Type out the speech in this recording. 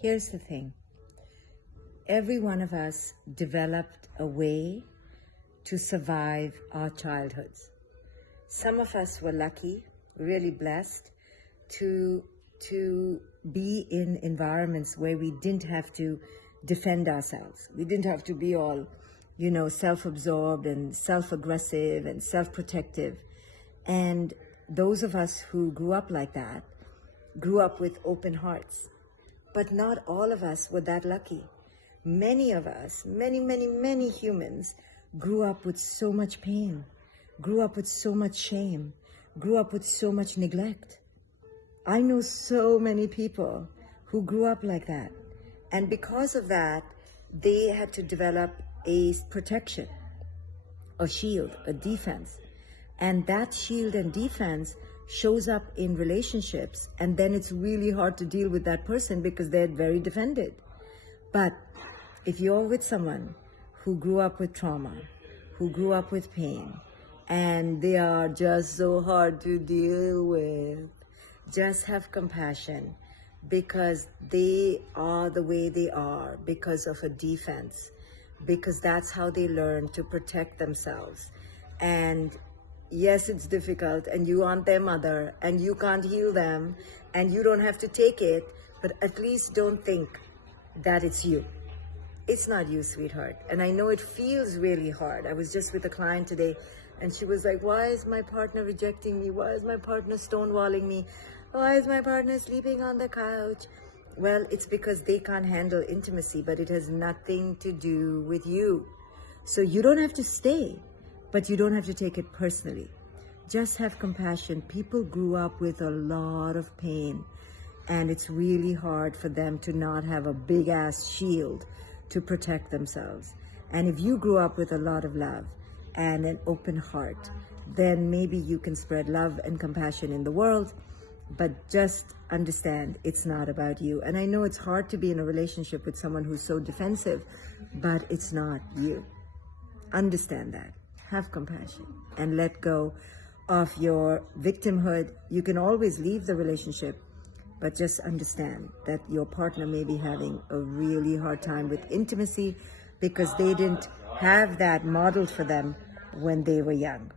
Here's the thing. Every one of us developed a way to survive our childhoods. Some of us were lucky, really blessed, to be in environments where we didn't have to defend ourselves. We didn't have to be all, self-absorbed and self-aggressive and self-protective. And those of us who grew up like that grew up with open hearts. But not all of us were that lucky. Many of us, many humans grew up with so much pain, grew up with so much shame, grew up with so much neglect. I know so many people who grew up like that. And because of that, they had to develop a protection, a shield, a defense. And that shield and defense shows up in relationships, and then it's really hard to deal with that person because they're very defended. But if you're with someone who grew up with trauma, who grew up with pain, and they are just so hard to deal with, just have compassion, because they are the way they are because of a defense, because that's how they learn to protect themselves. And yes, it's difficult, and you aren't their mother, and you can't heal them, and you don't have to take it, but at least don't think that it's you. It's not you, sweetheart. And I know it feels really hard. I was just with a client today, and she was like, why is my partner rejecting me? Why is my partner stonewalling me? Why is my partner sleeping on the couch? Well, it's because they can't handle intimacy, but it has nothing to do with you. So you don't have to stay, but you don't have to take it personally. Just have compassion. People grew up with a lot of pain, and it's really hard for them to not have a big ass shield to protect themselves. And if you grew up with a lot of love and an open heart, then maybe you can spread love and compassion in the world, but just understand it's not about you. And I know it's hard to be in a relationship with someone who's so defensive, but it's not you. Understand that. Have compassion and let go of your victimhood. You can always leave the relationship, but just understand that your partner may be having a really hard time with intimacy because they didn't have that modeled for them when they were young.